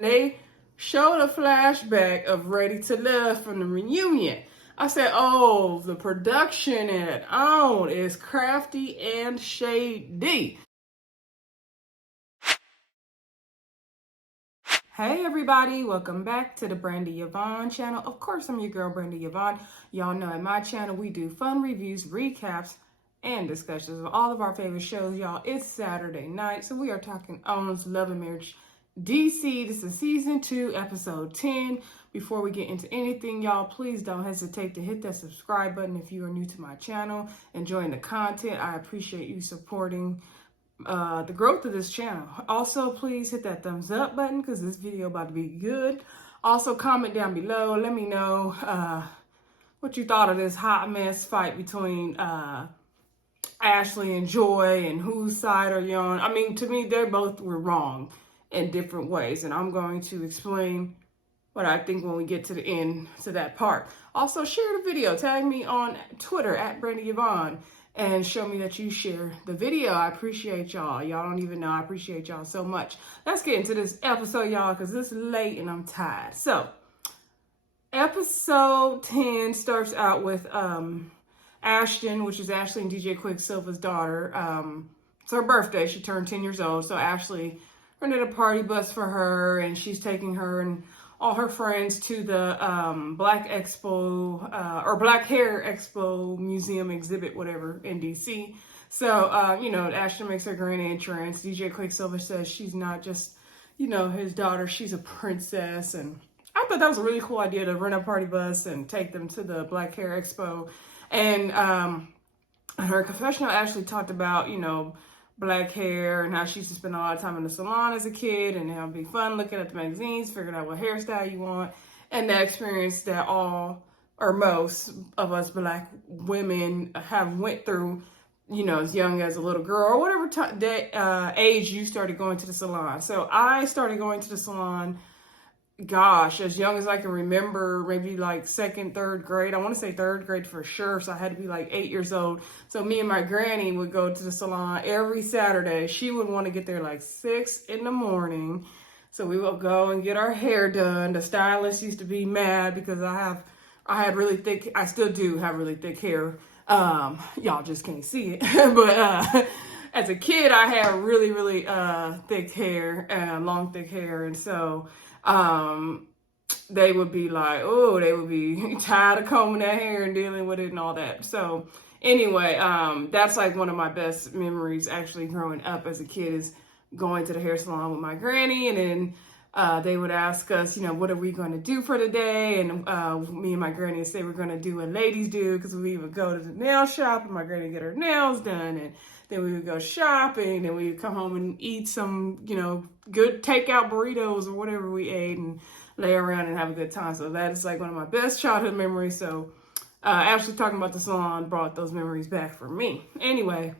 They showed a flashback of Ready to Live from the reunion. I said, oh, the production in it is crafty and shady. Hey everybody, welcome back to the Brandy Yvonne channel. Of course, I'm your girl, Brandy Yvonne. Y'all know at my channel, we do fun reviews, recaps, and discussions of all of our favorite shows. Y'all, it's Saturday night, so we are talking Owens Love and Marriage DC. This is season 2, episode 10. Before we get into anything, y'all, please don't hesitate to hit that subscribe button if you are new to my channel, enjoying the content. I appreciate you supporting the growth of this channel. Also, please hit that thumbs up button because this video about to be good. Also, comment down below. Let me know what you thought of this hot mess fight between Ashley and Joy, and whose side are you on? I mean, to me, they both were wrong in different ways, and I'm going to explain what I think when we get to the end to that part. Also, share the video. Tag me on Twitter at Brandy Yvonne and show me that you share the video. I appreciate y'all. Y'all don't even know I appreciate y'all so much. Let's get into this episode, y'all, because it's late and I'm tired. So, episode 10 starts out with Ashton, which is Ashley and DJ Quick Silva's daughter. It's her birthday. She turned 10 years old. So Ashley rented a party bus for her, and she's taking her and all her friends to the Black Expo or Black Hair Expo Museum exhibit, whatever, in DC. So, Ashton makes her grand entrance. DJ Quicksilver says she's not just, his daughter, she's a princess. And I thought that was a really cool idea to rent a party bus and take them to the Black Hair Expo. And her confessional actually talked about, black hair and how she used to spend a lot of time in the salon as a kid, and how it'd be fun looking at the magazines, figuring out what hairstyle you want, and the experience that all or most of us black women have went through, as young as a little girl or whatever age you started going to the salon. So I started going to the salon, gosh, as young as I can remember, maybe like second, third grade. I want to say third grade for sure. So I had to be like 8 years old. So me and my granny would go to the salon every Saturday. She would want to get there like 6 in the morning. So we would go and get our hair done. The stylist used to be mad because I still do have really thick hair. Y'all just can't see it. But as a kid, I had really, really thick hair, long thick hair. And so they would be like, they would be tired of combing that hair and dealing with it and all that. So anyway, that's like one of my best memories actually growing up as a kid, is going to the hair salon with my granny. And then they would ask us, what are we going to do for the day? And me and my granny would say we're going to do what ladies do, because we would go to the nail shop and my granny would get her nails done, and then we would go shopping, and we would come home and eat some, good takeout burritos or whatever we ate, and lay around and have a good time. So that is like one of my best childhood memories. So actually talking about the salon brought those memories back for me. Anyway,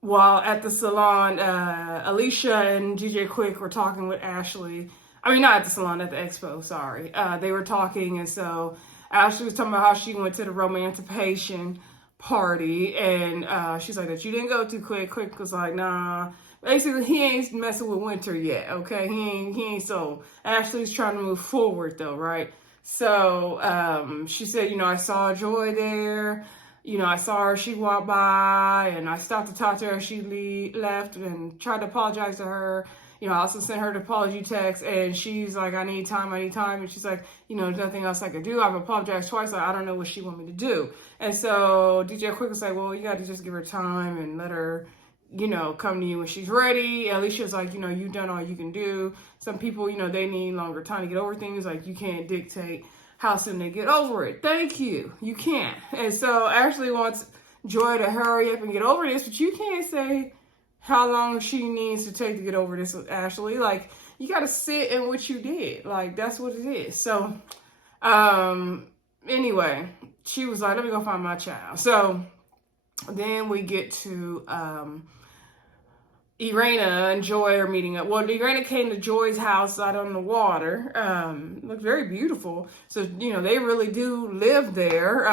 while at the salon, Alicia and DJ Quick were talking with Ashley. I mean, not at the salon, at the expo, sorry. They were talking, and so Ashley was talking about how she went to the romanticization party, and she's like, that you didn't go too quick. Quick was like, nah. Basically, he ain't messing with Winter yet, okay? He ain't so. Ashley's trying to move forward, though, right? So she said, I saw Joy there. I saw her, she walked by, and I stopped to talk to her. She left and tried to apologize to her. I also sent her the apology text, and she's like, I need time. And she's like, there's nothing else I could do. I've apologized twice. Like, I don't know what she want me to do. And so DJ Quick was like, well, you got to just give her time and let her, come to you when she's ready. Alicia's like, you've done all you can do. Some people, they need longer time to get over things. Like, you can't dictate how soon they get over it. Thank you. You can't. And so Ashley wants Joy to hurry up and get over this, but you can't say how long she needs to take to get over this with Ashley. Like, you got to sit in what you did. Like, that's what it is. So, anyway, she was like, let me go find my child. So then we get to Erana and Joy are meeting up. Well, Erana came to Joy's house out on the water. Looked very beautiful. So, they really do live there.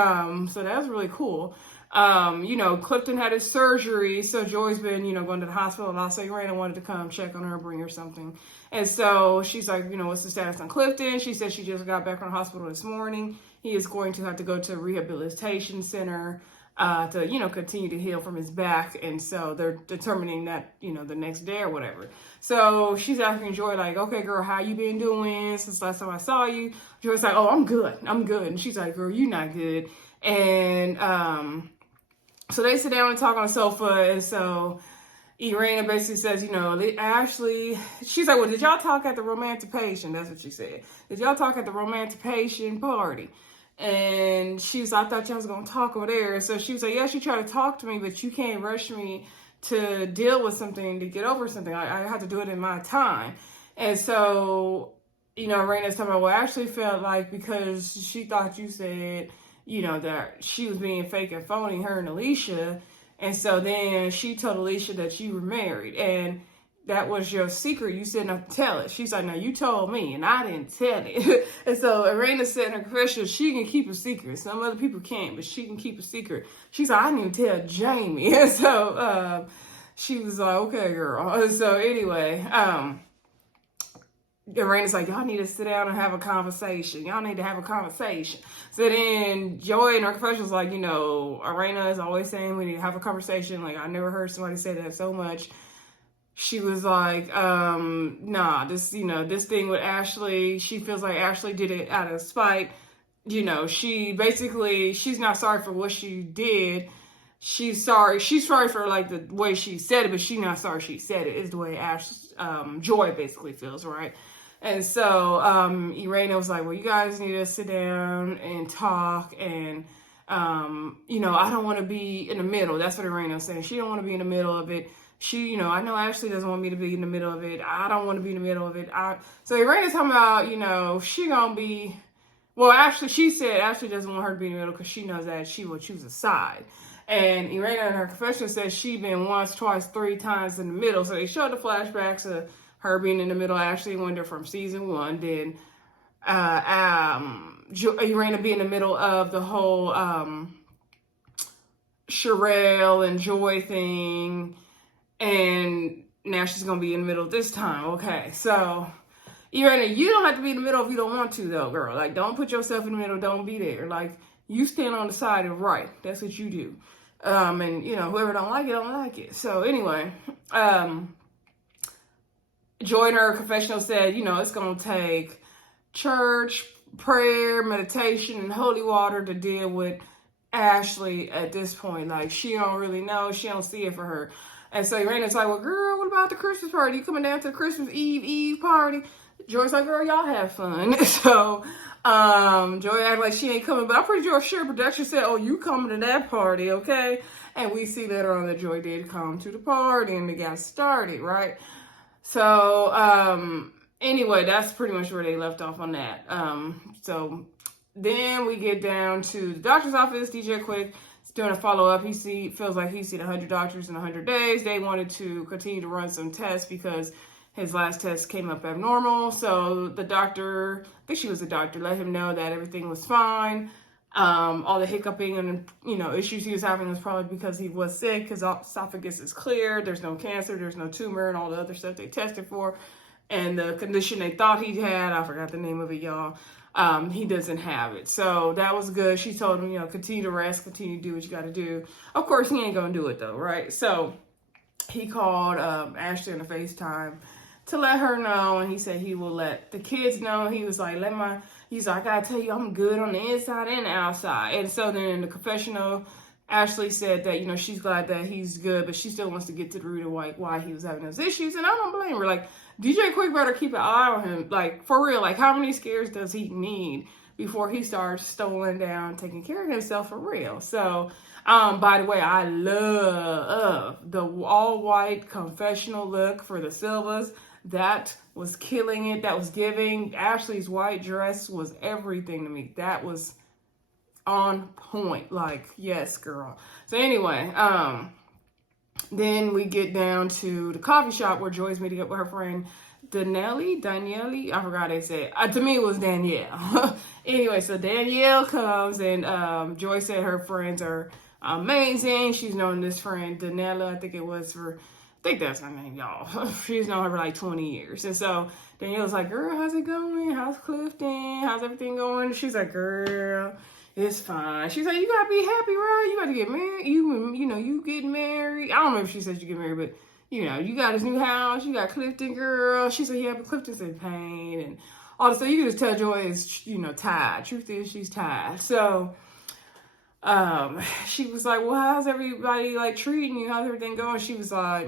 So that's really cool. Clifton had his surgery, so Joy's been, going to the hospital a lot. So Erana wanted to come check on her and bring her something. And so she's like, what's the status on Clifton? She said she just got back from the hospital this morning. He is going to have to go to a rehabilitation center to, continue to heal from his back. And so they're determining that, the next day or whatever. So she's asking Joy, like, okay, girl, how you been doing since last time I saw you? Joy's like, oh, I'm good. And she's like, girl, you not good. And so they sit down and talk on the sofa. And so Erana basically says, Ashley, she's like, well, did y'all talk at the romantication? That's what she said. Did y'all talk at the romantication party? And she's like, I thought y'all was going to talk over there. So she was like, yeah, she tried to talk to me, but you can't rush me to deal with something, to get over something. I have to do it in my time. And so, Raina's talking about, well, I actually felt like because she thought you said, that she was being fake and phony, her and Alicia. And so then she told Alicia that you were married. And that was your secret. You said not to tell it. She's like, no, you told me and I didn't tell it. And so Erana said in her confession, she can keep a secret. Some other people can't, but she can keep a secret. She's like, I didn't even tell Jamie. And so she was like, okay, girl. And so anyway, Erana's like, y'all need to sit down and have a conversation. Y'all need to have a conversation. So then Joy in her confession was like, Erana is always saying we need to have a conversation. Like, I never heard somebody say that so much. She was like, nah, this thing with Ashley, she feels like Ashley did it out of spite. She's not sorry for what she did. She's sorry for like the way she said it, but she's not sorry she said it, is the way Joy basically feels, right? And so Erana was like, well, you guys need to sit down and talk, and I don't want to be in the middle. That's what Erana was saying. She don't want to be in the middle of it. She, I know Ashley doesn't want me to be in the middle of it. I don't want to be in the middle of it. So Erana's talking about, she gonna be, well, actually, she said Ashley doesn't want her to be in the middle because she knows that she will choose a side. And Erana in her confession says she been once, twice, 3 times in the middle. So they showed the flashbacks of her being in the middle, Ashley and Wonder from season 1. Then Erana being in the middle of the whole Sherelle and Joy thing. And now she's going to be in the middle this time. Okay, so Erana, you don't have to be in the middle if you don't want to, though, girl. Like, don't put yourself in the middle. Don't be there. Like, you stand on the side of right. That's what you do. And, whoever don't like it. So, anyway, Joy in her confessional said, it's going to take church, prayer, meditation, and holy water to deal with Ashley at this point. Like, she don't really know. She don't see it for her. And so Erana's like, well, girl, what about the Christmas party? You coming down to the Christmas Eve party? Joy's like, girl, y'all have fun. So Joy acted like she ain't coming, but I'm pretty sure production said, oh, you coming to that party, okay? And we see later on that Joy did come to the party and they got started, right? So anyway, that's pretty much where they left off on that. So then we get down to the doctor's office. DJ Quick doing a follow-up. He feels like he's seen 100 doctors in 100 days. They wanted to continue to run some tests because his last test came up abnormal. So the doctor, I think she was the doctor, let him know that everything was fine. All the hiccuping and, issues he was having was probably because he was sick. His esophagus is clear. There's no cancer. There's no tumor and all the other stuff they tested for. And the condition they thought he had, I forgot the name of it, y'all. He doesn't have it. So that was good. She told him, continue to rest, continue to do what you got to do. Of course, he ain't going to do it though, right? So he called Ashley on the FaceTime to let her know, and he said he will let the kids know. He was like, he's like, I got to tell you, I'm good on the inside and the outside. And so then in the confessional, Ashley said that, she's glad that he's good, but she still wants to get to the root of why he was having those issues. And I don't blame her. Like, DJ Quick better keep an eye on him. Like, for real, like, how many scares does he need before he starts stoling down, taking care of himself for real? So, by the way, I love the all-white confessional look for the Silvas. That was killing it. That was giving. Ashley's white dress was everything to me. That was on point. Like, yes, girl. So anyway, then we get down to the coffee shop where Joy's meeting up with her friend Danielle, I forgot how they said it. To me, it was Danielle. Anyway, so Danielle comes and Joy said her friends are amazing. She's known this friend, Danella, I think that's her name, y'all. She's known her for like 20 years. And so Danielle's like, girl, how's it going? How's Clifton? How's everything going? She's like, girl, it's fine. She's like, you gotta be happy, right? You gotta get married. You get married. I don't remember if she said you get married, but you got his new house. You got Clifton, girl. She said, yeah, but Clifton's in pain. And all this stuff. You can just tell Joy is, tired. Truth is, she's tired. So, she was like, well, how's everybody like treating you? How's everything going? She was like,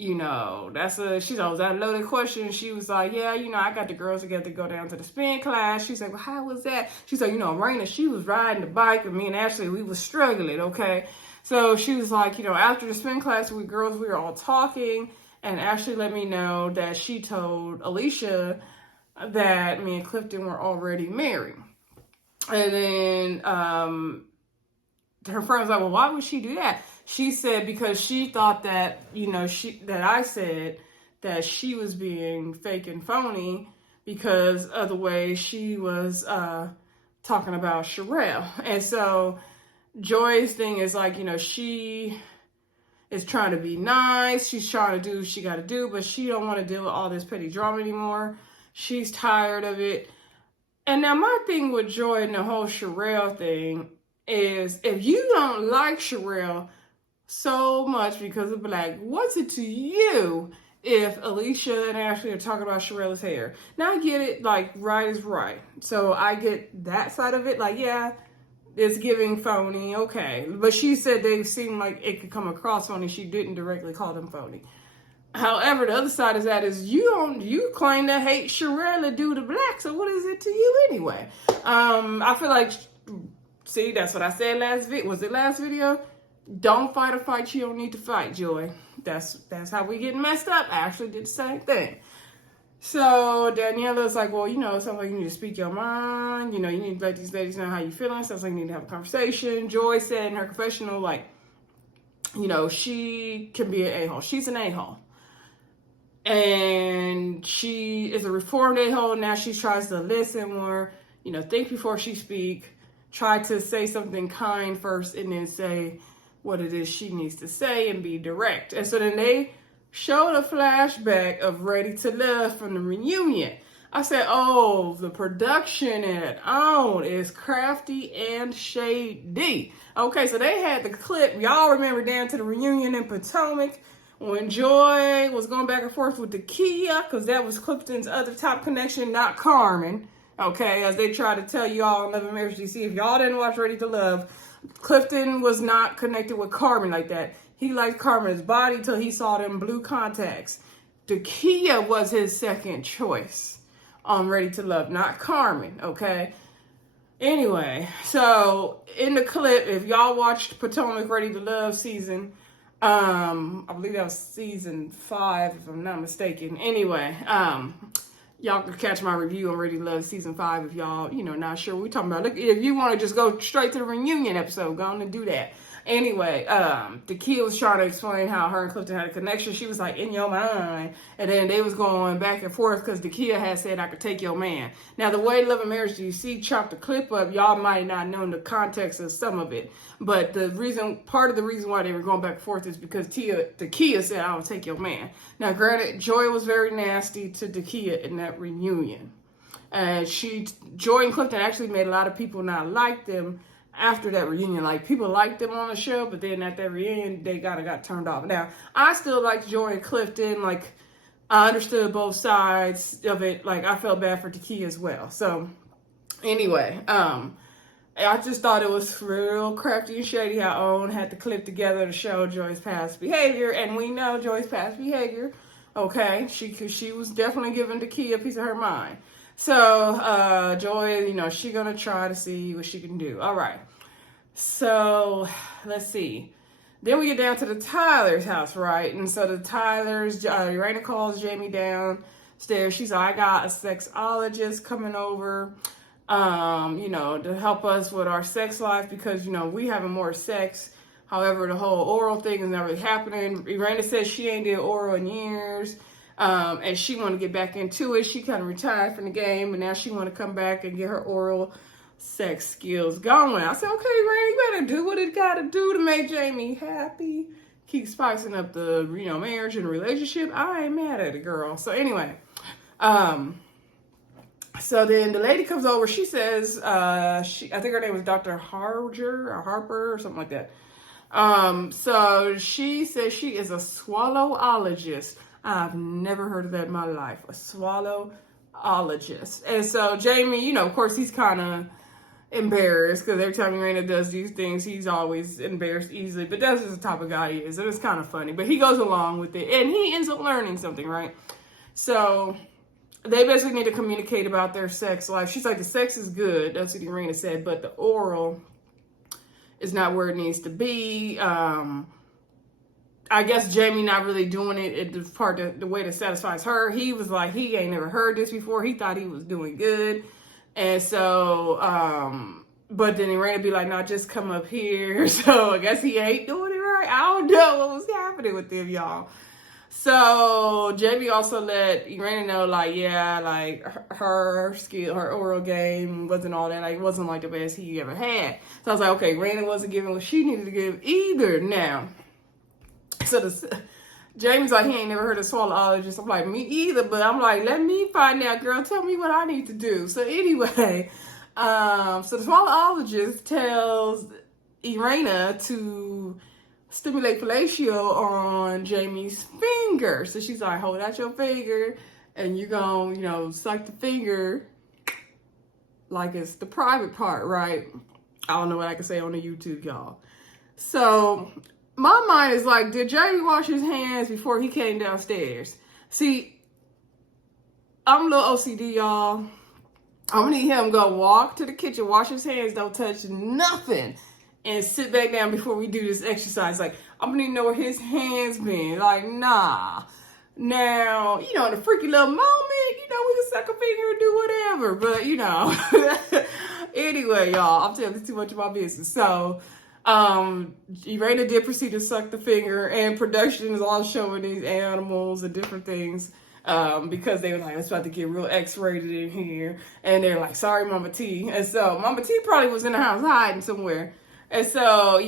was that a loaded question? She was like, yeah, I got the girls together to go down to the spin class. She's like, well, how was that? She's like, Raina, she was riding the bike with me and Ashley, we was struggling, okay? So she was like, after the spin class we were all talking, and Ashley let me know that she told Alicia that me and Clifton were already married. And then her friend was like, well, why would she do that? She said because she thought that, that I said that she was being fake and phony because of the way she was talking about Sherelle. And so Joy's thing is like, she is trying to be nice. She's trying to do what she got to do, but she don't want to deal with all this petty drama anymore. She's tired of it. And now my thing with Joy and the whole Sherelle thing is if you don't like Sherelle so much because of black, what's it to you if Alicia and Ashley are talking about Sherelle's hair? Now I get it, like right is right. So I get that side of it. Like, yeah, it's giving phony, okay. But she said they seemed like it could come across phony. She didn't directly call them phony. However, the other side of that is you claim to hate Sherelle due to black, so what is it to you anyway? I feel like, see, that's what I said last video. Was it last video? Don't fight a fight you don't need to fight, Joy. That's how we get messed up. I actually did the same thing. So Daniela's like, well, it sounds like you need to speak your mind. You need to let these ladies know how you feeling. Sounds like you need to have a conversation. Joy said in her confessional, like, she can be an a-hole. She's an a-hole. And she is a reformed a-hole. Now she tries to listen more, think before she speak. Try to say something kind first and then say what it is she needs to say and be direct. And so then they showed a flashback of Ready to Love from the reunion. I said, oh, the production at OWN is crafty and shady. Okay, so they had the clip. Y'all remember down to the reunion in Potomac when Joy was going back and forth with Kia, because that was Clifton's other top connection, not Carmen. Okay, as they try to tell y'all in Love and Marriage DC, if y'all didn't watch Ready to Love, Clifton was not connected with Carmen like that. He liked Carmen's body till he saw them blue contacts. Kia was his second choice on Ready to Love, not Carmen, okay? Anyway, so in the clip, if y'all watched Potomac Ready to Love season, I believe that was season 5, if I'm not mistaken. Anyway, y'all can catch my review on Ready to Love season 5 if y'all, not sure what we're talking about. Look, if you want to just go straight to the reunion episode, go on and do that. Anyway, the kid was trying to explain how her and Clifton had a connection. She was like, in your mind. And then they was going back and forth because the kid had said, I could take your man. Now, the way Love and Marriage DC chopped the clip up, y'all might not know the context of some of it. But part of the reason why they were going back and forth is because Dakia said, I'll take your man. Now, granted, Joy was very nasty to Dakia in that reunion. And Joy and Clifton actually made a lot of people not like them after that reunion. Like, people liked them on the show, but then at that reunion, they got turned off. Now, I still like Joy and Clifton. Like, I understood both sides of it. Like, I felt bad for Dakia as well. So, anyway, I just thought it was real crafty and shady how OWN had the clip together to show Joy's past behavior. And we know Joy's past behavior, okay? She was definitely giving Dakia a piece of her mind. So, Joy, she gonna try to see what she can do. All right. So, let's see. Then we get down to the Tyler's house, right? And so the Tyler's, Erana calls Jamie downstairs. She's like, I got a sexologist coming over, to help us with our sex life because, we having more sex. However, the whole oral thing is not really happening. Erana says she ain't did oral in years. And she want to get back into it. She kind of retired from the game, but now she want to come back and get her oral sex skills going. I said, okay, Randy, you better do what it gotta do to make Jamie happy. Keep spicing up the, marriage and relationship. I ain't mad at it, girl. So anyway, so then the lady comes over. She says, I think her name was Dr. Harper or something like that. So she says she is a swallowologist. I've never heard of that in my life. A swallowologist. And so Jamie, of course, he's kind of embarrassed because every time Erana does these things, he's always embarrassed easily. But that's just the type of guy he is. And it's kind of funny. But he goes along with it. And he ends up learning something, right? So they basically need to communicate about their sex life. She's like, the sex is good. That's what Erana said. But the oral is not where it needs to be. I guess Jamie not really doing it the way that satisfies her. He was like, he ain't never heard this before. He thought he was doing good. And so, but then Erana be like, no, just come up here. So I guess he ain't doing it right. I don't know what was happening with them, y'all. So Jamie also let Erana know, like, yeah, like her oral game wasn't all that, like, it wasn't like the best he ever had. So I was like, okay, Erana wasn't giving what she needed to give either now. So Jamie's like, he ain't never heard of swallowologist. I'm like, me either, but I'm like, let me find out, girl. Tell me what I need to do. So anyway, so the swallowologist tells Erana to stimulate fellatio on Jamie's finger. So she's like, hold out your finger and you're gonna, suck the finger like it's the private part, right? I don't know what I can say on the YouTube, y'all. So my mind is like, did Jamie wash his hands before he came downstairs? See, I'm a little OCD, y'all. I'm gonna need him to go walk to the kitchen, wash his hands, don't touch nothing, and sit back down before we do this exercise. Like, I'm gonna need to know where his hands been. Like, nah. Now, in a freaky little moment, we can suck a finger and do whatever. But, anyway, y'all, I'm telling you too much of my business. So, Erana did proceed to suck the finger, and production is all showing these animals and different things, because they were like, it's about to get real X-rated in here. And they're like, sorry, Mama T. And so Mama T probably was in the house hiding somewhere. And so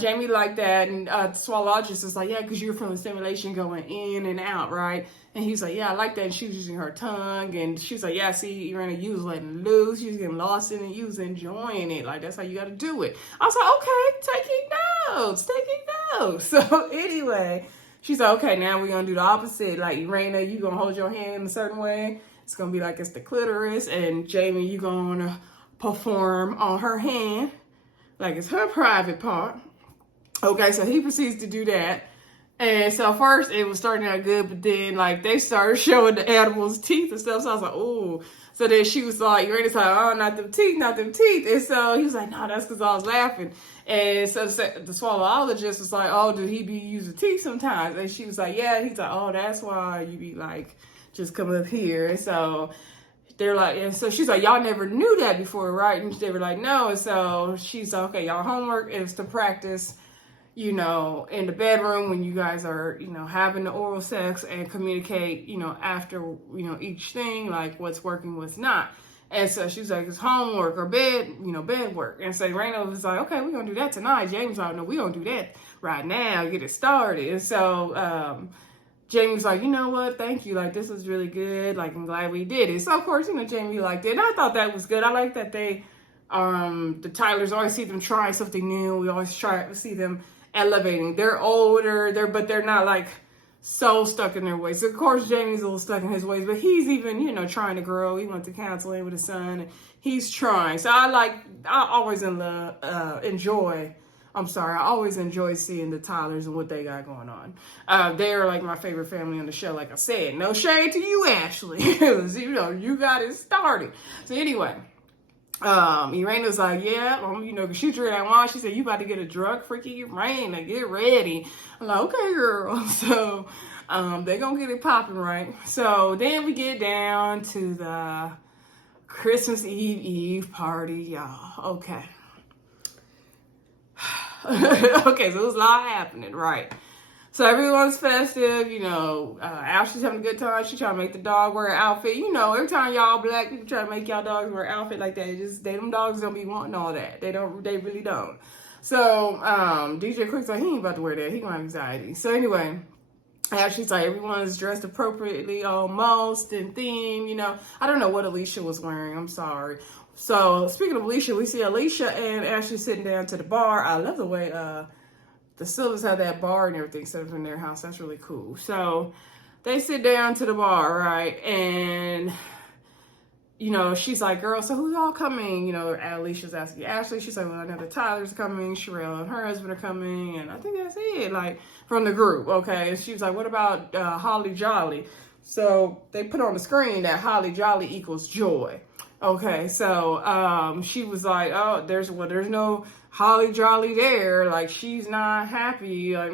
Jamie liked that, and swallowologist was like, yeah, because you were feeling stimulation going in and out, right? And he's like, yeah, I like that. And she was using her tongue, and she's like, yeah, see, Erana, you was letting loose, you was getting lost in it, you was enjoying it. Like, that's how you got to do it. I was like, okay, taking notes. So anyway, she's like, okay, now we're going to do the opposite. Like, Erana, you going to hold your hand in a certain way. It's going to be like it's the clitoris. And Jamie, you going to perform on her hand like it's her private part. Okay, so he proceeds to do that. And so first it was starting out good, but then like they started showing the animals' teeth and stuff. So I was like, oh. So then she was like, Erana's like, oh, not them teeth. And so he was like, no, that's because I was laughing. And so the swallowologist was like, oh, do he be using teeth sometimes? And she was like, yeah. He's like, oh, that's why you be like, just come up here. And so they're like, and so she's like, y'all never knew that before, right? And they were like, no. And so she's like, okay, y'all homework is to practice, in the bedroom when you guys are, having the oral sex, and communicate, after, each thing, like what's working, what's not. And so she's like, it's homework or bed work. And so Erana was like, okay, we're going to do that tonight. James like, no, we're going to do that right now, get it started. And so, Jamie was like, you know what? Thank you. Like, this was really good. Like, I'm glad we did it. So, of course, Jamie liked it. And I thought that was good. I like that they, the Tylers, always see them trying something new. We always try to see them elevating. They're older, but they're not, like, so stuck in their ways. So, of course, Jamie's a little stuck in his ways, but he's even, trying to grow. He went to counseling with his son, and he's trying. So, I always enjoy seeing the Tylers and what they got going on. They're like my favorite family on the show, like I said. No shade to you, Ashley. You got it started. So anyway, Erana's like, yeah, cause she drank that wine. She said, you about to get a drug freaky Erana, get ready. I'm like, okay, girl. So they're gonna get it popping, right? So then we get down to the Christmas Eve party, y'all. Okay. Okay, so there's a lot happening, right? So everyone's festive, Ashley's having a good time. She trying to make the dog wear an outfit. Every time y'all black people try to make y'all dogs wear an outfit like that, them dogs don't be wanting all that. They really don't. So DJ Quick's like, he ain't about to wear that. He gonna have anxiety. So anyway, Ashley's like, everyone's dressed appropriately almost and theme, I don't know what Alicia was wearing. I'm sorry. So speaking of Alicia, we see Alicia and Ashley sitting down to the bar. I love the way the Silvas have that bar and everything set up in their house. That's really cool. So they sit down to the bar, right? And she's like, girl, so who's all coming? Alicia's asking Ashley. She's like, well, I know that Tyler's coming. Sherelle and her husband are coming. And I think that's it, like, from the group, okay? And she was like, what about Holly Jolly? So they put on the screen that Holly Jolly equals joy. Okay, so she was like, oh, there's no Holly Jolly there. Like, she's not happy. Like,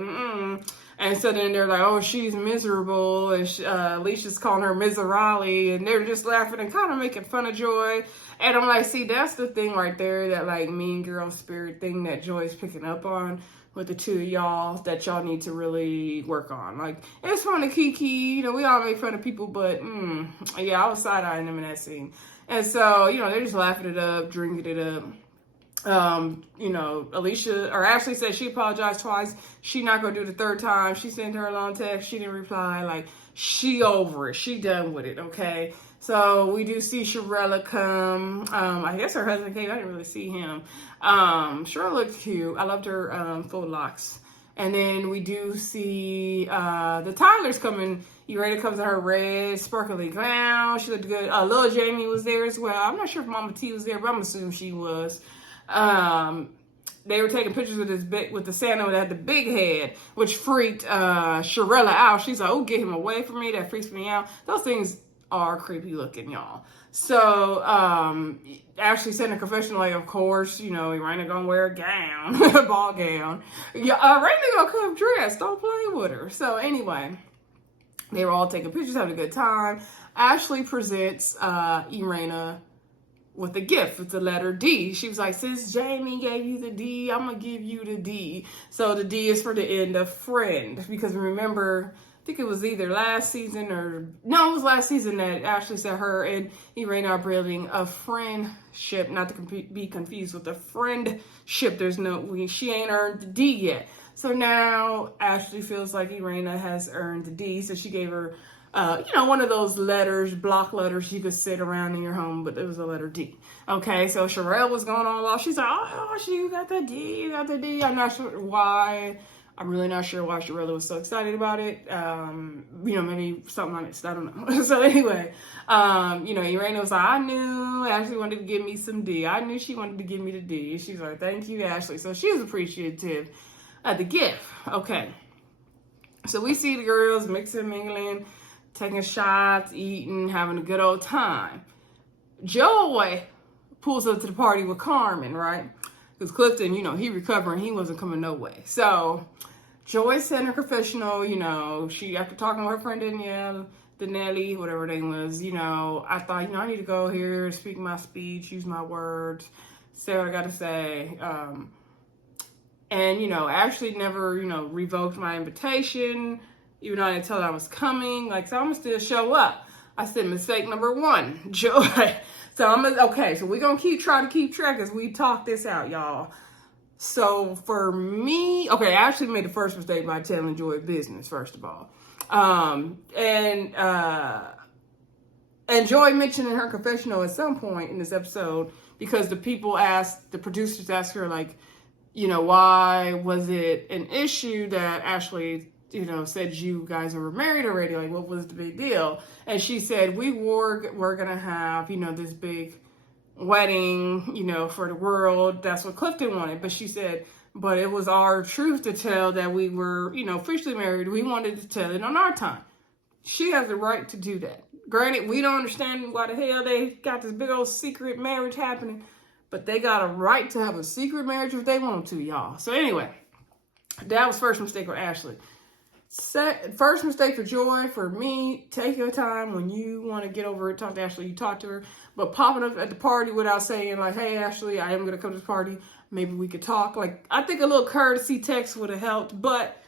And so then they're like, oh, she's miserable. And Alicia's calling her miserable. And they're just laughing and kind of making fun of Joy. And I'm like, see, that's the thing right there, that like mean girl spirit thing that Joy's picking up on with the two of y'all, that y'all need to really work on. Like, it's fun to kiki. We all make fun of people, but yeah, I was side-eyeing them in that scene. And so, they're just laughing it up, drinking it up. Alicia or Ashley said she apologized twice. She not gonna do the third time. She sent her a long text. She didn't reply. Like, she over it. She done with it. Okay. So we do see Sherella come. I guess her husband came. I didn't really see him. Sherella looked cute. I loved her full locks. And then we do see the Tylers coming. Erana comes in her red sparkly gown. She looked good. Little Jamie was there as well. I'm not sure if Mama T was there, but I'm assuming she was. They were taking pictures with the Santa that had the big head, which freaked Sherella out. She's like, oh, get him away from me. That freaks me out. Those things are creepy looking, y'all. So Ashley sent a confessional, like, of course, Erana gonna wear a gown, a ball gown. Yeah, Erana gonna come dressed. Don't play with her. So anyway, they were all taking pictures, having a good time. Ashley presents Erana with a gift, with the letter D. She was like, since Jamie gave you the D, I'm gonna give you the D. So the D is for the end of friend, because remember, I think it was either last season it was last season that Ashley said her and Erana are building a friendship, not to be confused with a friendship. She ain't earned the D yet. So now Ashley feels like Erana has earned the D, so she gave her one of those letters, block letters you could sit around in your home, but it was a letter D. Okay, so Sherelle was going all off. She's like, oh, you got the D, you got the D. I'm not sure why. I'm really not sure why Sherelle was so excited about it. Maybe something I missed. I don't know. So anyway, Erana was like, I knew Ashley wanted to give me some D. I knew she wanted to give me the D. She's like, thank you, Ashley. So she was appreciative of the gift. Okay. So we see the girls mixing, mingling, taking shots, eating, having a good old time. Joy pulls up to the party with Carmen, right? Because Clifton, he recovering. He wasn't coming no way. So Joy sent her confessional, she, after talking with her friend Danelli, whatever her name was, I thought, I need to go here, speak my speech, use my words, say what I got to say. And, Ashley never, revoked my invitation, even though I didn't tell her I was coming. Like, so I'm going to still show up. I said, mistake number one, Joy. So so we're going to try to keep track as we talk this out, y'all. So for me, I actually made the first mistake by telling Joy business, first of all. And Joy mentioned in her confessional at some point in this episode, because the producers asked her, like, why was it an issue that Ashley, said you guys were married already? Like, what was the big deal? And she said, we're going to have, this big wedding, for the world. That's what Clifton wanted. But she said, but it was our truth to tell that we were, officially married. We wanted to tell it on our time. She has the right to do that. Granted, we don't understand why the hell they got this big old secret marriage happening, but they got a right to have a secret marriage if they want to, y'all. So anyway, that was first mistake for Ashley. First mistake for Joy, for me, take your time when you want to get over it, talk to Ashley, you talk to her, but popping up at the party without saying, like, hey, Ashley, I am going to come to this party, maybe we could talk. Like, I think a little courtesy text would have helped, but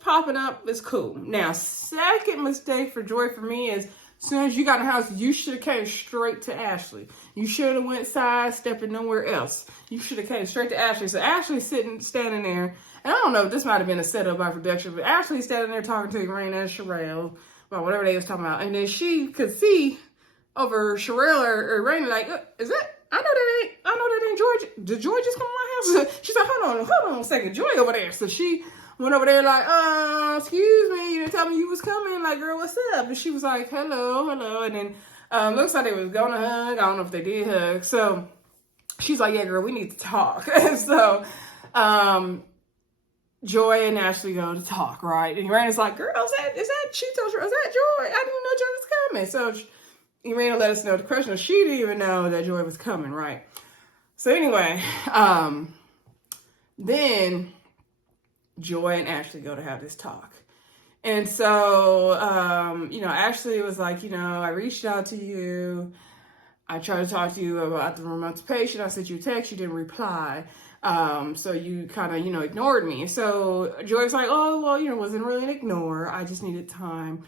popping up is cool. Now, second mistake for Joy for me is, as soon as you got in the house, you should have came straight to Ashley. You should have went sidestepping nowhere else. You should have came straight to Ashley. So Ashley's standing there, and I don't know if this might have been a setup by production, but Ashley's standing there talking to Erana and Sherelle about whatever they was talking about. And then she could see over Sherelle or Erana, like, is that, I know that ain't Joy. Did Joy just come to my house? She's like, hold on a second, Joy over there. So she went over there like, excuse me, you didn't tell me you was coming. Like, girl, what's up? And she was like, hello. And then looks like they was going to hug. I don't know if they did hug. So she's like, yeah, girl, we need to talk. And so Joy and Ashley go to talk, right? And Irana's like, girl, she tells her, is that Joy? I didn't know Joy was coming. So Irana let us know the question. She didn't even know that Joy was coming, right? So anyway, then Joy and Ashley go to have this talk. And so, Ashley was like, I reached out to you. I tried to talk to you about the altercation. I sent you a text. You didn't reply. So you kind of, ignored me. So Joy was like, oh, well, wasn't really an ignore. I just needed time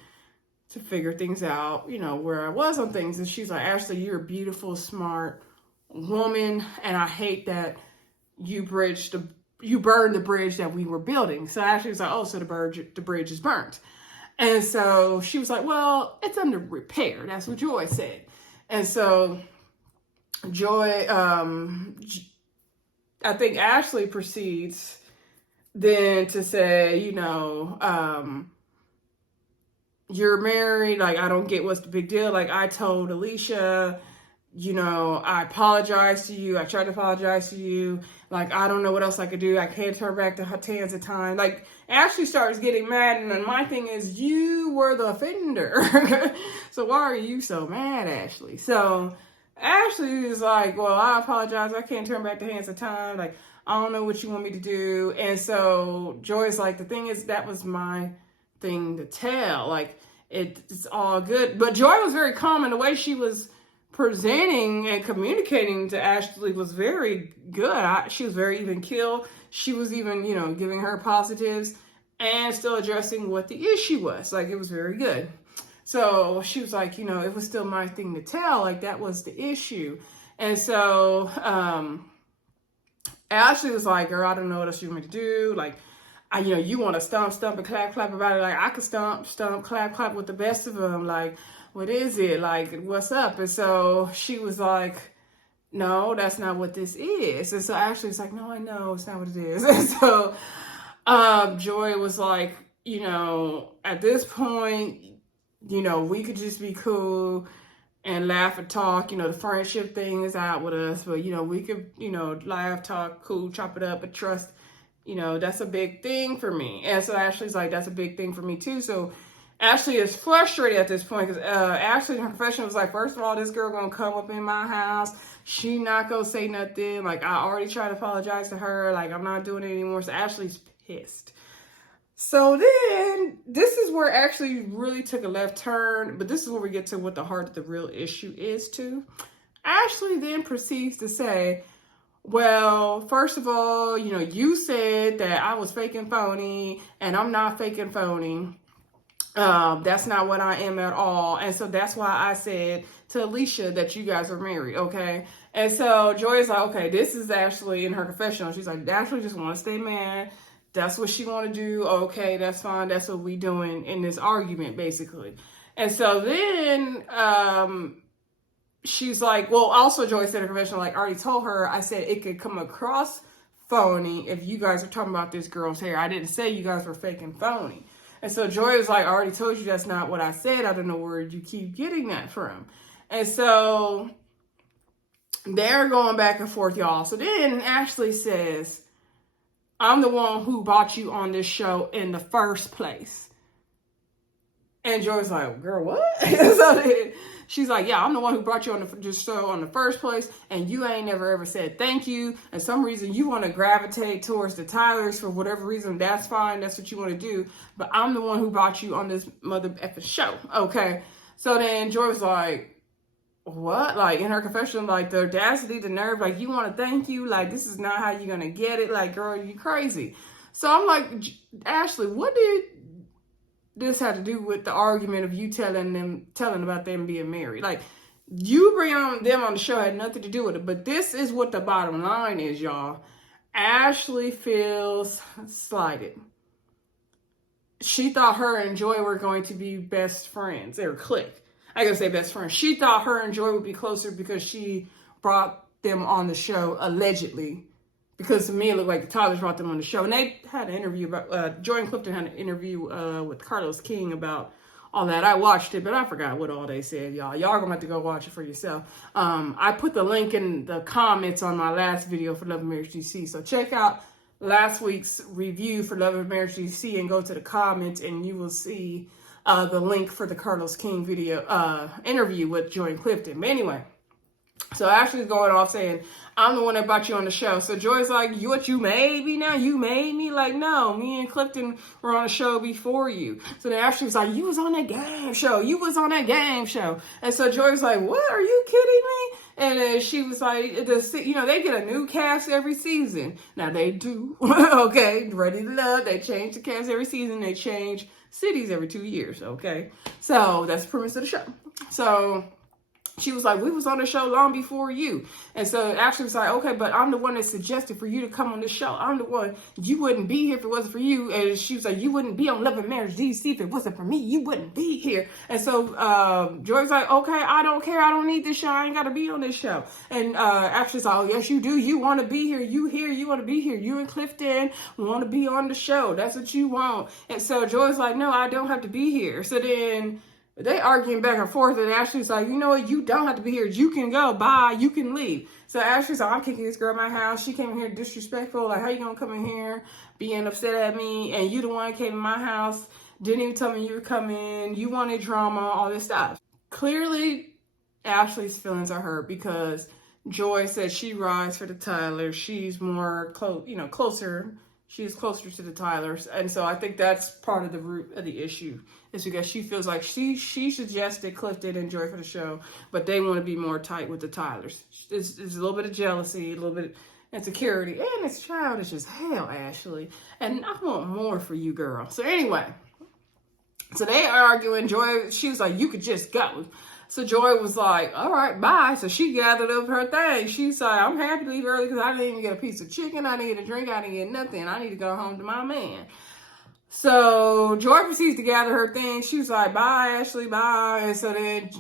to figure things out, where I was on things. And she's like, Ashley, you're a beautiful, smart woman. And I hate that you burned the bridge that we were building. So Ashley was like, oh, so the bridge is burnt. And so she was like, well, it's under repair. That's what Joy said. And so Joy, I think Ashley proceeds then to say, you're married. Like, I don't get what's the big deal. Like, I told Alicia, I apologize to you. I tried to apologize to you. Like, I don't know what else I could do. I can't turn back the hands of time. Like, Ashley starts getting mad. And then my thing is, you were the offender. So why are you so mad, Ashley? So Ashley is like, well, I apologize. I can't turn back the hands of time. Like, I don't know what you want me to do. And so Joy's like, the thing is, that was my thing to tell. Like, it's all good. But Joy was very calm, and the way she was presenting and communicating to Ashley was very good. She was very even keel. She was even, giving her positives and still addressing what the issue was. Like, it was very good. So she was like, it was still my thing to tell. Like, that was the issue. And so Ashley was like, girl, I don't know what else you want me to do. Like, you want to stomp and clap about it. Like, I could stomp, clap with the best of them. Like, what is it? Like, what's up? And so she was like, no, that's not what this is. And so Ashley was like, no, I know, it's not what it is. And so Joy was like, at this point, we could just be cool and laugh and talk. The friendship thing is out with us, but, we could, laugh, talk, cool, chop it up, but trust, that's a big thing for me. And so Ashley's like, that's a big thing for me too. So Ashley is frustrated at this point because Ashley in her profession was like, first of all, this girl gonna come up in my house. She not gonna say nothing. Like, I already tried to apologize to her. Like, I'm not doing it anymore. So Ashley's pissed. So then this is where Ashley really took a left turn. But this is where we get to what the heart of the real issue is too. Ashley then proceeds to say, well, first of all, you said that I was fake and phony, and I'm not fake and phony. That's not what I am at all. And so that's why I said to Alicia that you guys are married, okay? And so Joy is like, okay, this is Ashley in her confessional. She's like, Ashley just want to stay mad. That's what she want to do. Okay, that's fine. That's what we doing in this argument, basically. And so then she's like, well, also Joy said in her confessional, like, I already told her, I said it could come across phony if you guys are talking about this girl's hair. I didn't say you guys were fake and phony. And so Joy was like, I already told you that's not what I said. I don't know where you keep getting that from. And so they're going back and forth, y'all. So then Ashley says, I'm the one who brought you on this show in the first place. And Joy's like, girl, what? So then she's like, yeah, I'm the one who brought you on this show in the first place. And you ain't never ever said thank you. And some reason you want to gravitate towards the Tylers for whatever reason. That's fine. That's what you want to do. But I'm the one who brought you on this mother effing show. Okay. So then Joy's like, what? Like, in her confession, like, the audacity, the nerve, like, you want to thank you? Like, this is not how you're going to get it. Like, girl, you crazy. So I'm like, Ashley, what did this have to do with the argument of you telling about them being married? Like, you bring on them on the show had nothing to do with it. But this is what the bottom line is, y'all. Ashley feels slighted. She thought her and Joy were going to be best friends. They were click. I gotta say best friends. She thought her and Joy would be closer because she brought them on the show, allegedly. Because to me, it looked like the Tylers brought them on the show. And they had an interview about, Joy and Clifton had an interview with Carlos King about all that. I watched it, but I forgot what all they said, y'all. Y'all are going to have to go watch it for yourself. I put the link in the comments on my last video for Love and Marriage DC. So check out last week's review for Love and Marriage DC and go to the comments and you will see the link for the Carlos King video interview with Joy and Clifton. But anyway, so Ashley's going off saying, I'm the one that brought you on the show. So Joy's like, you made me now? You made me? Like, no, me and Clifton were on a show before you. So then Ashley was like, you was on that game show. You was on that game show. And so Joy's like, what? Are you kidding me? And then she was like, they get a new cast every season. Now they do. Okay, Ready to Love. They change the cast every season. They change cities every 2 years. Okay. So that's the premise of the show. So she was like, we was on the show long before you. And so Ashley was like, okay, but I'm the one that suggested for you to come on the show. I'm the one. You wouldn't be here if it wasn't for you. And she was like, you wouldn't be on Love and Marriage DC if it wasn't for me. You wouldn't be here. And so Joy's like, okay, I don't care. I don't need this show. I ain't got to be on this show. And Ashley's like, oh, yes, you do. You want to be here. You here. You want to be here. You and Clifton want to be on the show. That's what you want. And so Joy's like, no, I don't have to be here. So then they arguing back and forth, and Ashley's like, you know what, you don't have to be here. You can go. Bye. You can leave. So Ashley's like, I'm kicking this girl out of my house. She came in here disrespectful. Like, how you going to come in here being upset at me? And you the one that came in my house, didn't even tell me you were coming. You wanted drama, all this stuff. Clearly, Ashley's feelings are hurt because Joy said she rides for the Tylers. She's more closer. She's closer to the Tylers. And so I think that's part of the root of the issue. Is because she feels like she suggested Clifton and Joy for the show, but they want to be more tight with the Tylers. It's a little bit of jealousy, a little bit of insecurity, and it's childish as hell, Ashley. And I want more for you, girl. So anyway, so they are arguing. Joy, she was like, you could just go. So Joy was like, all right, bye. So she gathered up her thing. She's like, I'm happy to leave early because I didn't even get a piece of chicken. I didn't get a drink. I didn't get nothing. I need to go home to my man. So Joy proceeds to gather her things. She was like, bye, Ashley, bye. And so then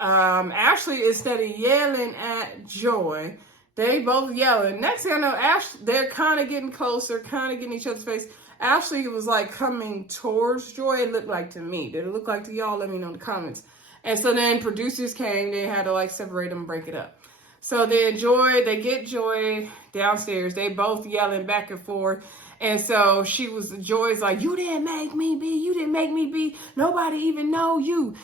Ashley, instead of yelling at Joy, they both yelling. Next thing I know, they're kind of getting closer, kind of getting each other's face. Ashley was like coming towards Joy. It looked like to me. Did it look like to y'all? Let me know in the comments. And so then producers came. They had to like separate them and break it up. So then they get Joy downstairs. They both yelling back and forth. And so Joy's like, you didn't make me be. You didn't make me be. Nobody even know you.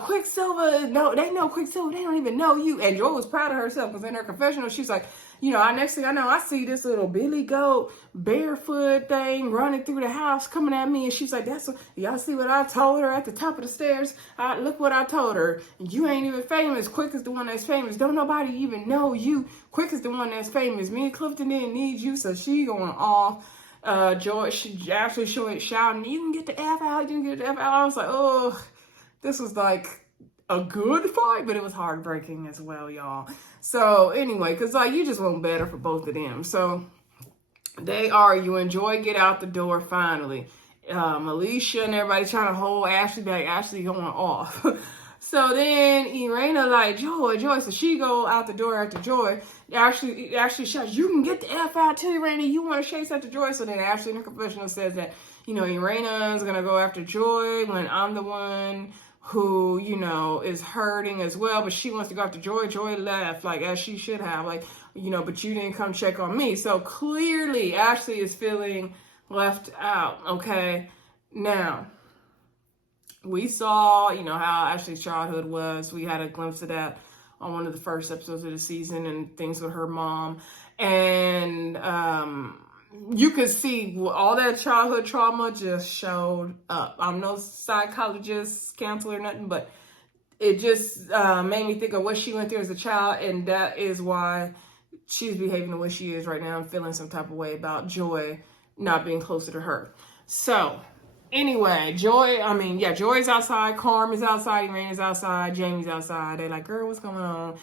Quicksilver, no, they know Quicksilver. They don't even know you. And Joy was proud of herself because in her confessional, she's like, next thing I know, I see this little Billy Goat barefoot thing running through the house coming at me. And she's like, y'all see what I told her at the top of the stairs? Look what I told her. You ain't even famous. Quick is the one that's famous. Don't nobody even know you. Quick is the one that's famous. Me and Clifton didn't need you. So she going off. Joy, she went shouting, you can get the F out. You can get the F out. I was like, oh, this was like a good fight, but it was heartbreaking as well, y'all. So anyway, because you just want better for both of them. So they argue and Joy get out the door finally. Alicia and everybody trying to hold Ashley back. Ashley going off. So then Erana like, Joy. So she go out the door after Joy. Ashley shouts, you can get the F out too, Erana. You want to chase after Joy. So then Ashley in her confessional says that, Erana is going to go after Joy when I'm the one who, is hurting as well. But she wants to go after Joy. Joy left, like, as she should have. Like, but you didn't come check on me. So clearly Ashley is feeling left out, okay? Now, we saw, how Ashley's childhood was. We had a glimpse of that on one of the first episodes of the season and things with her mom. And you could see all that childhood trauma just showed up. I'm no psychologist, counselor, nothing, but it just made me think of what she went through as a child. And that is why she's behaving the way she is right now. I'm feeling some type of way about Joy not being closer to her. So anyway, Joy's outside, Carm is outside, Irana's outside, Jamie's outside. They're like, girl, what's going on?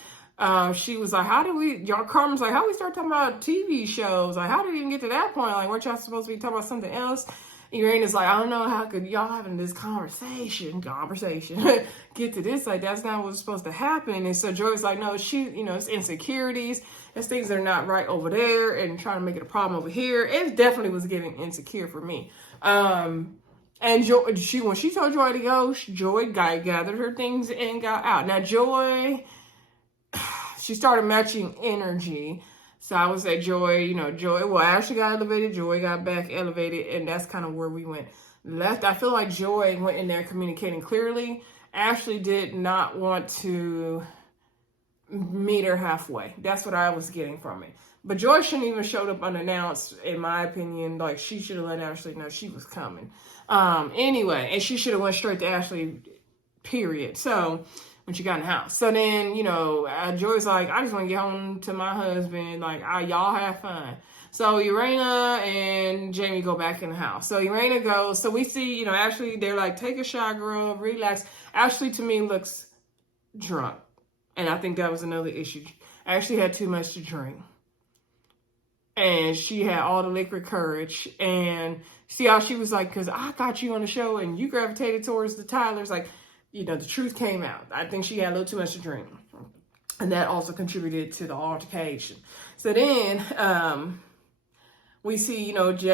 She was like, Carmen's like, how we start talking about TV shows? Like, how did we even get to that point? Like, weren't y'all supposed to be talking about something else? Irana's like, I don't know, how could y'all having this conversation get to this? Like, that's not what's supposed to happen. And so Joy's like, no, it's insecurities. It's things that are not right over there and trying to make it a problem over here. It definitely was getting insecure for me. And when she told Joy to go, Joy gathered her things and got out. Now, Joy, she started matching energy. So I would say Joy, Ashley got elevated, Joy got back elevated, and that's kind of where we went left. I feel like Joy went in there communicating clearly. Ashley did not want to meet her halfway. That's what I was getting from it. But Joy shouldn't even showed up unannounced, in my opinion. Like, she should have let Ashley know she was coming. Anyway, and she should have went straight to Ashley, period. So when she got in the house. So then, Joy's like, I just want to get home to my husband. Like, y'all have fun. So Erana and Jamie go back in the house. So Erana goes, so we see, Ashley, they're like, take a shot, girl, relax. Ashley, to me, looks drunk. And I think that was another issue. Ashley had too much to drink. And she had all the liquid courage. And see how she was like, because I got you on the show and you gravitated towards the Tylers. Like, the truth came out. I think she had a little too much to drink. And that also contributed to the altercation. So then we see, Ashley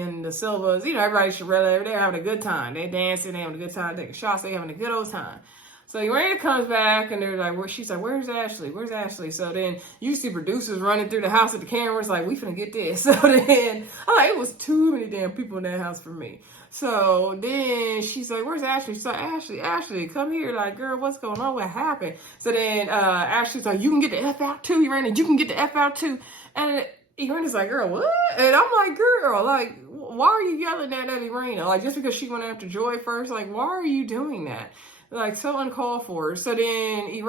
and the Silvas, everybody should really, they're having a good time. They're dancing, they're having a good time, taking shots, they're having a good old time. So Erana comes back and they're like, she's like, where's Ashley? Where's Ashley? So then you see producers running through the house with the cameras like, we finna get this. So then I'm like, it was too many damn people in that house for me. So then she's like, where's Ashley? She's like, Ashley, come here. Like, girl, what's going on? What happened? So then Ashley's like, you can get the F out too, Erana. You can get the F out too. And Erana's like, girl, what? And I'm like, girl, like, why are you yelling at Erana? Like, just because she went after Joy first, like, why are you doing that? Like, so uncalled for. So then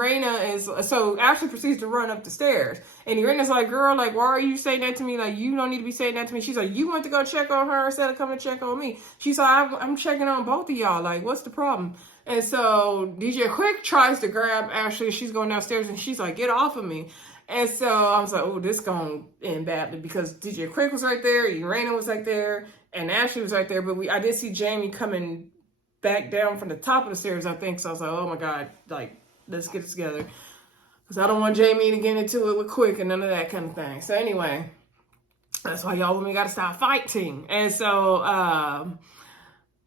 so Ashley proceeds to run up the stairs. And Irana's like, girl, like, why are you saying that to me? Like, you don't need to be saying that to me. She's like, you went to go check on her instead of coming to check on me. She's like, I'm checking on both of y'all. Like, what's the problem? And so DJ Quick tries to grab Ashley. She's going downstairs and she's like, get off of me. And so I was like, oh, this going to end badly because DJ Quick was right there. Erana was right there. And Ashley was right there. But I did see Jamie coming back down from the top of the stairs, I think. So I was like, oh my God, like, let's get it together. Because I don't want Jamie to get into it with Quick and none of that kind of thing. So anyway, that's why y'all women got to stop fighting. And so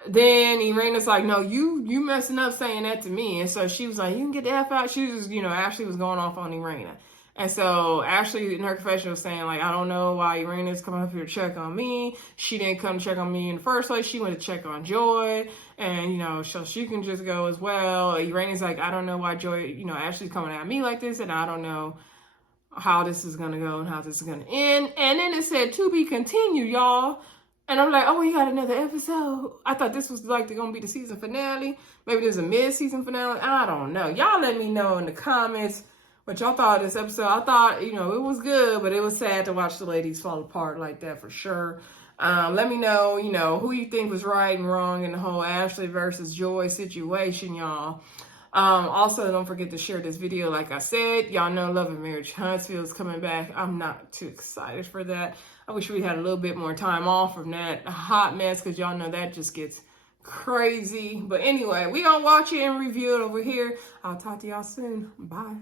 then Irana's like, no, you messing up saying that to me. And so she was like, you can get the F out. She was, Ashley was going off on Erana. And so Ashley in her confession was saying, like, I don't know why Irana's coming up here to check on me. She didn't come to check on me in the first place. She went to check on Joy. And, so she can just go as well. Irana's like, I don't know why Joy, Ashley's coming at me like this. And I don't know how this is going to go and how this is going to end. And then it said, to be continued, y'all. And I'm like, oh, we got another episode. I thought this was like going to be the season finale. Maybe there's a mid-season finale. I don't know. Y'all let me know in the comments what y'all thought of this episode. I thought, it was good, but it was sad to watch the ladies fall apart like that for sure. Let me know, who you think was right and wrong in the whole Ashley versus Joy situation, y'all. Also, don't forget to share this video. Like I said, y'all know Love and Marriage Huntsville is coming back. I'm not too excited for that. I wish we had a little bit more time off from that hot mess because y'all know that just gets crazy. But anyway, we gonna watch it and review it over here. I'll talk to y'all soon. Bye.